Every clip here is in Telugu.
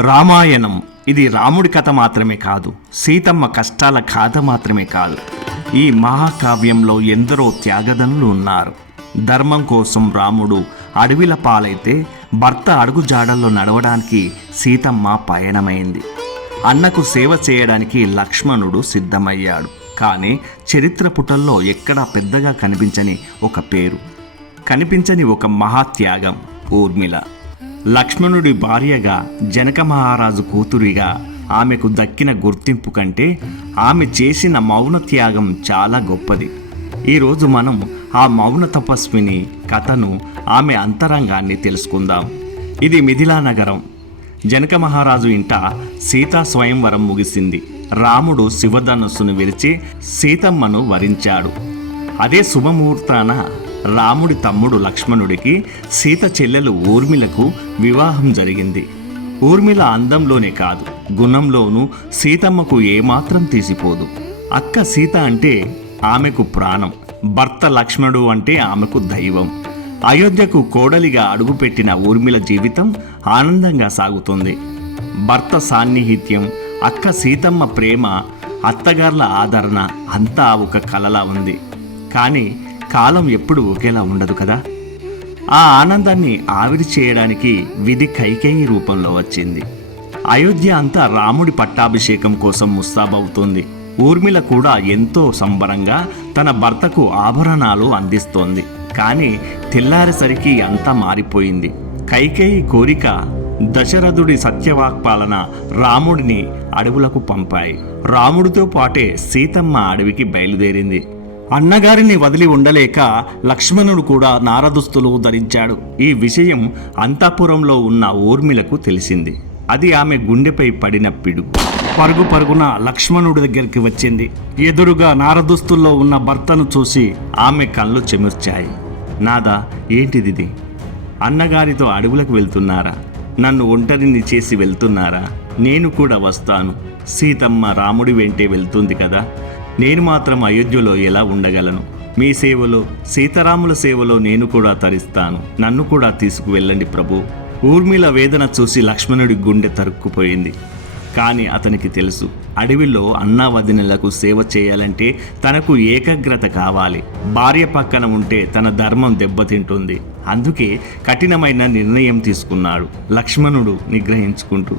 రామాయణం. ఇది రాముడి కథ మాత్రమే కాదు సీతమ్మ కష్టాల కథ మాత్రమే కాదు. ఈ మహాకావ్యంలో ఎందరో త్యాగదనులు ఉన్నారు. ధర్మం కోసం రాముడు అడవిల పాలైతే భర్త అడుగు జాడల్లో నడవడానికి సీతమ్మ పయనమైంది. అన్నకు సేవ చేయడానికి లక్ష్మణుడు సిద్ధమయ్యాడు. కానీ చరిత్ర పుటల్లో ఎక్కడా పెద్దగా కనిపించని ఒక పేరు. కనిపించని ఒక మహాత్యాగం ఊర్మిళ. లక్ష్మణుడి భార్యగా జనక మహారాజు కూతురిగా ఆమెకు దక్కిన గుర్తింపు కంటే ఆమె చేసిన మౌన త్యాగం చాలా గొప్పది. ఈరోజు మనం ఆ మౌన తపస్విని కథను ఆమె అంతరంగాన్ని తెలుసుకుందాం. ఇది మిథిలా నగరం. జనక మహారాజు ఇంట సీతా స్వయంవరం ముగిసింది. రాముడు శివధనుస్సును విరిచి సీతమ్మను వరించాడు. అదే శుభముహూర్తాన రాముడి తమ్ముడు లక్ష్మణుడికి సీత చెల్లెలు ఊర్మిళకు వివాహం జరిగింది. ఊర్మిళ అందంలోనే కాదు గుణంలోనూ సీతమ్మకు ఏమాత్రం తీసిపోదు. అక్క సీత అంటే ఆమెకు ప్రాణం భర్త లక్ష్మణుడు అంటే ఆమెకు దైవం. అయోధ్యకు కోడలిగా అడుగుపెట్టిన ఊర్మిళ జీవితం ఆనందంగా సాగుతుంది. భర్త సాన్నిహిత్యం అక్క సీతమ్మ ప్రేమ అత్తగార్ల ఆదరణ అంతా ఒక కలలా ఉంది. కానీ కాలం ఎప్పుడు ఒకేలా ఉండదు కదా? ఆ ఆనందాన్ని ఆవిరి చేయడానికి విధి కైకేయి రూపంలో వచ్చింది. అయోధ్య అంతా రాముడి పట్టాభిషేకం కోసం ముస్తాబవుతోంది. ఊర్మిళ కూడా ఎంతో సంబరంగా తన భర్తకు ఆభరణాలు అందిస్తోంది. కానీ తెల్లారేసరికి అంతా మారిపోయింది. కైకేయి కోరిక దశరథుడి సత్యవాక్పాలన రాముడిని అడవులకు పంపాయి. రాముడితో పాటే సీతమ్మ అడవికి బయలుదేరింది. అన్నగారిని వదిలి ఉండలేక లక్ష్మణుడు కూడా నారదుస్తులు ధరించాడు. ఈ విషయం అంతాపురంలో ఉన్న ఊర్మిళకు తెలిసింది. అది ఆమె గుండెపై పడిన పిడుగు పరుగు పరుగున లక్ష్మణుడి దగ్గరికి వచ్చింది. ఎదురుగా నారదుస్తుల్లో ఉన్న భర్తను చూసి ఆమె కళ్ళు చెమర్చాయి. నాదా ఏంటిదిది? అన్నగారితో అడవులకు వెళ్తున్నారా? నన్ను ఒంటరిని చేసి వెళ్తున్నారా? నేను కూడా వస్తాను. సీతమ్మ రాముడి వెంటే వెళ్తుంది కదా? నేను మాత్రం అయోధ్యలో ఎలా ఉండగలను? మీ సేవలో సీతారాముల సేవలో నేను కూడా తరిస్తాను. నన్ను కూడా తీసుకువెళ్ళండి ప్రభు. ఊర్మిళ వేదన చూసి లక్ష్మణుడి గుండె తరుక్కుపోయింది. కానీ అతనికి తెలుసు అడవిలో అన్నా వదినలకు సేవ చేయాలంటే తనకు ఏకాగ్రత కావాలి. భార్య పక్కన ఉంటే తన ధర్మం దెబ్బతింటుంది. అందుకే కఠినమైన నిర్ణయం తీసుకున్నాడు. లక్ష్మణుడు నిగ్రహించుకుంటూ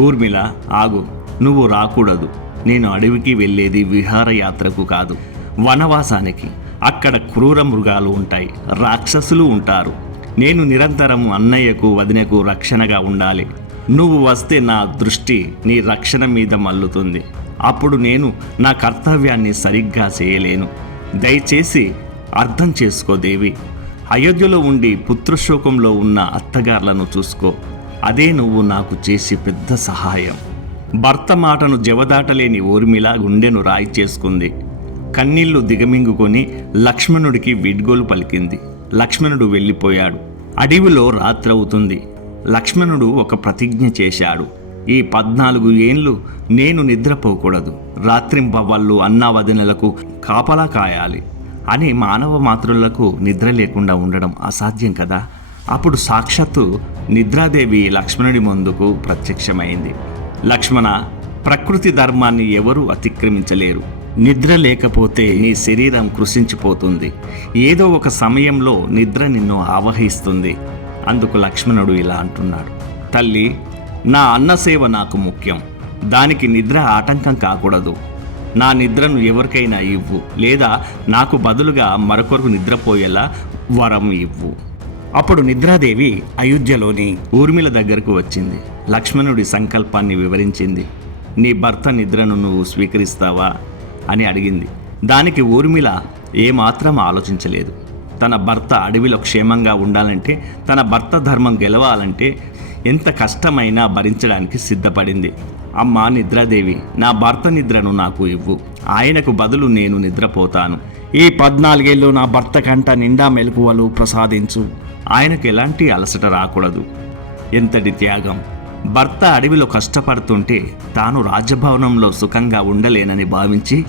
ఊర్మిళ ఆగు. నువ్వు రాకూడదు. నేను అడవికి వెళ్ళేది విహారయాత్రకు కాదు వనవాసానికి. అక్కడ క్రూర మృగాలు ఉంటాయి రాక్షసులు ఉంటారు. నేను నిరంతరం అన్నయ్యకు వదినకు రక్షణగా ఉండాలి. నువ్వు వస్తే నా దృష్టి నీ రక్షణ మీద మల్లుతుంది. అప్పుడు నేను నా కర్తవ్యాన్ని సరిగ్గా చేయలేను. దయచేసి అర్థం చేసుకో దేవి. అయోధ్యలో ఉండి పుత్రశోకంలో ఉన్న అత్తగార్లను చూసుకో. అదే నువ్వు నాకు చేసి పెద్ద సహాయం. భర్త మాటను జవదాటలేని ఊర్మిళ గుండెను రాయి చేసుకుంది. కన్నీళ్ళు దిగమింగుకొని లక్ష్మణుడికి విడ్గోలు పలికింది. లక్ష్మణుడు వెళ్ళిపోయాడు. అడవిలో రాత్రవుతుంది. లక్ష్మణుడు ఒక ప్రతిజ్ఞ చేశాడు. ఈ పద్నాలుగు ఏండ్లు నేను నిద్రపోకూడదు. రాత్రింపవళ్ళు అన్నావదినలకు కాపలా కాయాలి అని మానవ మాతృలకు నిద్ర లేకుండా ఉండడం అసాధ్యం కదా? అప్పుడు సాక్షాత్తు నిద్రాదేవి లక్ష్మణుడి ముందుకు ప్రత్యక్షమైంది. లక్ష్మణ ప్రకృతి ధర్మాన్ని ఎవరూ అతిక్రమించలేరు. నిద్ర లేకపోతే నీ శరీరం కృషించిపోతుంది ఏదో ఒక సమయంలో నిద్ర నిన్ను ఆవహిస్తుంది. అందుకు లక్ష్మణుడు ఇలా అంటున్నాడు. తల్లి నా అన్న సేవ నాకు ముఖ్యం. దానికి నిద్ర ఆటంకం కాకూడదు. నా నిద్రను ఎవరికైనా ఇవ్వు. లేదా నాకు బదులుగా మరొకరు నిద్రపోయేలా వరం ఇవ్వు. అప్పుడు నిద్రాదేవి అయోధ్యలోని ఊర్మిళ దగ్గరకు వచ్చింది. లక్ష్మణుడి సంకల్పాన్ని వివరించింది. నీ భర్త నిద్రను నువ్వు స్వీకరిస్తావా? అని అడిగింది. దానికి ఊర్మిళ ఏమాత్రం ఆలోచించలేదు. తన భర్త అడవిలో క్షేమంగా ఉండాలంటే తన భర్త ధర్మం గెలవాలంటే ఎంత కష్టమైనా భరించడానికి సిద్ధపడింది. అమ్మా నిద్రాదేవి నా భర్త నిద్రను నాకు ఇవ్వు. ఆయనకు బదులు నేను నిద్రపోతాను. ఈ పద్నాలుగేళ్ళు నా భర్త కంట నిండా మెలకువలు ప్రసాదించు. ఆయనకు ఎలాంటి అలసట రాకూడదు. ఎంతటి త్యాగం. భర్త అడవిలో కష్టపడుతుంటే తాను రాజభవనంలో సుఖంగా ఉండలేనని భావించి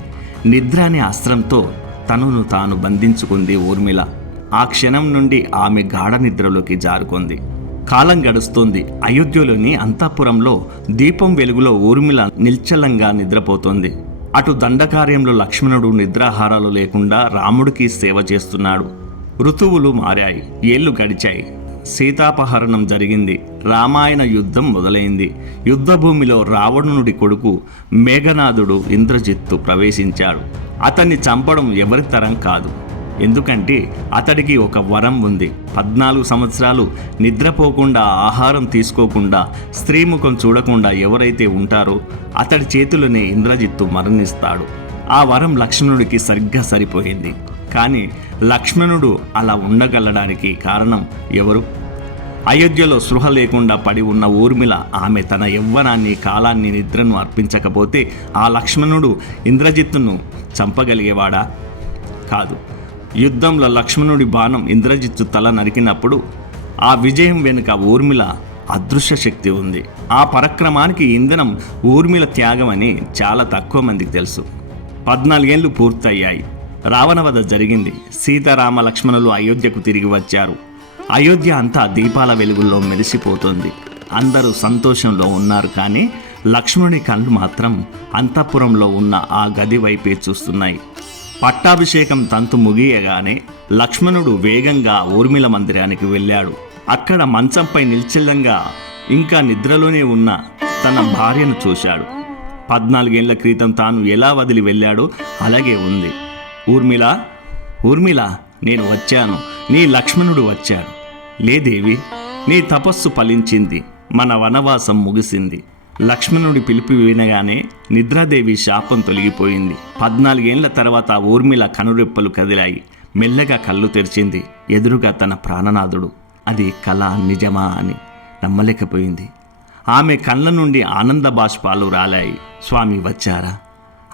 నిద్ర అనే అస్త్రంతో తనను తాను బంధించుకుంది ఊర్మిళ. ఆ క్షణం నుండి ఆమె గాఢ నిద్రలోకి జారుకుంది. కాలం గడుస్తోంది. అయోధ్యలోని అంతఃపురంలో దీపం వెలుగులో ఊర్మిళ నిల్చలంగా నిద్రపోతోంది. అటు దండకార్యంలో లక్ష్మణుడు నిద్రాహారాలు లేకుండా రాముడికి సేవ చేస్తున్నాడు. ఋతువులు మారాయి ఏళ్ళు గడిచాయి. సీతాపహరణం జరిగింది. రామాయణ యుద్ధం మొదలైంది. యుద్ధభూమిలో రావణుడి కొడుకు మేఘనాథుడు ఇంద్రజిత్తు ప్రవేశించాడు. అతన్ని చంపడం ఎవరి తరం కాదు. ఎందుకంటే అతడికి ఒక వరం ఉంది. పద్నాలుగు సంవత్సరాలు నిద్రపోకుండా ఆహారం తీసుకోకుండా స్త్రీముఖం చూడకుండా ఎవరైతే ఉంటారో అతడి చేతులనే ఇంద్రజిత్తు మరణిస్తాడు. ఆ వరం లక్ష్మణుడికి సరిగ్గా సరిపోయింది. కానీ లక్ష్మణుడు అలా ఉండగలడానికి కారణం ఎవరు? అయోధ్యలో సృహ లేకుండా పడి ఉన్న ఊర్మిళ ఆమె తన యవ్వనాన్ని కాలాన్ని నిద్రను అర్పించకపోతే ఆ లక్ష్మణుడు ఇంద్రజిత్తును చంపగలిగేవాడా? కాదు. యుద్ధంలో లక్ష్మణుడి బాణం ఇంద్రజిత్తు తల నరికినప్పుడు ఆ విజయం వెనుక ఊర్మిళ అదృశ్య శక్తి ఉంది. ఆ పరక్రమానికి ఇంధనం ఊర్మిళ త్యాగం అని చాలా తక్కువ మందికి తెలుసు. పద్నాలుగేళ్ళు పూర్తయ్యాయి. రావణవధ జరిగింది. సీతారామ లక్ష్మణులు అయోధ్యకు తిరిగి వచ్చారు. అయోధ్య అంతా దీపాల వెలుగుల్లో మెరిసిపోతుంది. అందరూ సంతోషంలో ఉన్నారు కానీ లక్ష్మణుని కళ్ళు మాత్రం అంతఃపురంలో ఉన్న ఆ గది వైపే చూస్తున్నాయి. పట్టాభిషేకం తంతు ముగియగానే లక్ష్మణుడు వేగంగా ఊర్మిళ మందిరానికి వెళ్ళాడు. అక్కడ మంచంపై నిల్చిల్లంగా ఇంకా నిద్రలోనే ఉన్న తన భార్యను చూశాడు. పద్నాలుగేళ్ళ క్రితం తాను ఎలా వదిలి వెళ్ళాడో అలాగే ఉంది. ఊర్మిళ ఊర్మిళ నేను వచ్చాను. నీ లక్ష్మణుడు వచ్చాడు. లేదేవి నీ తపస్సు ఫలించింది. మన వనవాసం ముగిసింది. లక్ష్మణుడి పిలుపు వినగానే నిద్రాదేవి శాపం తొలగిపోయింది. పద్నాలుగేళ్ళ తర్వాత ఊర్మిళ కనురెప్పలు కదిలాయి. మెల్లగా కళ్ళు తెరిచింది. ఎదురుగా తన ప్రాణనాథుడు. అది కళ నిజమా అని నమ్మలేకపోయింది. ఆమె కళ్ళ నుండి ఆనంద బాష్పాలు రాలాయి. స్వామి వచ్చారా?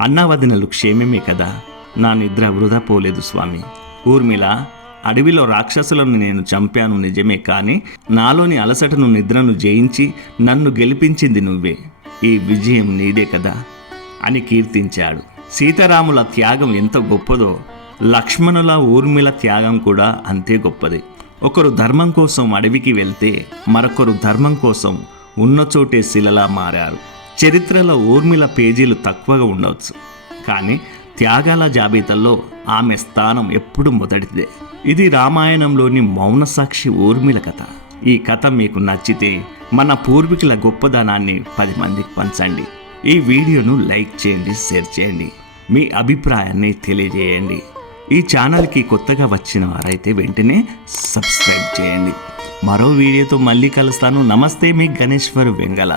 అన్నావదినలు క్షేమమే కదా? నా నిద్ర వృధా పోలేదు స్వామి. ఊర్మిళ అడవిలో రాక్షసులను నేను చంపాను నిజమే కానీ నాలోని అలసటను నిద్రను జయించి నన్ను గెలిపించింది నువ్వే. ఈ విజయం నీదే కదా అని కీర్తించాడు. సీతారాముల త్యాగం ఎంత గొప్పదో లక్ష్మణుల ఊర్మిళ త్యాగం కూడా అంతే గొప్పది. ఒకరు ధర్మం కోసం అడవికి వెళ్తే మరొకరు ధర్మం కోసం ఉన్న చోటే శిలలా మారారు. చరిత్రలో ఊర్మిళ పేజీలు తక్కువగా ఉండవచ్చు. కానీ త్యాగాల జాబితాలో ఆమె స్థానం ఎప్పుడు మొదటిదే. ఇది రామాయణంలోని మౌన సాక్షి ఊర్మిళ కథ. ఈ కథ మీకు నచ్చితే మన పూర్వీకుల గొప్పదనాన్ని పది మందికి పంచండి. ఈ వీడియోను లైక్ చేయండి షేర్ చేయండి. మీ అభిప్రాయాన్ని తెలియజేయండి. ఈ ఛానల్కి కొత్తగా వచ్చిన వారైతే వెంటనే సబ్స్క్రైబ్ చేయండి. మరో వీడియోతో మళ్ళీ కలుస్తాను. నమస్తే మీ గణేశ్వర్ వెంగళ.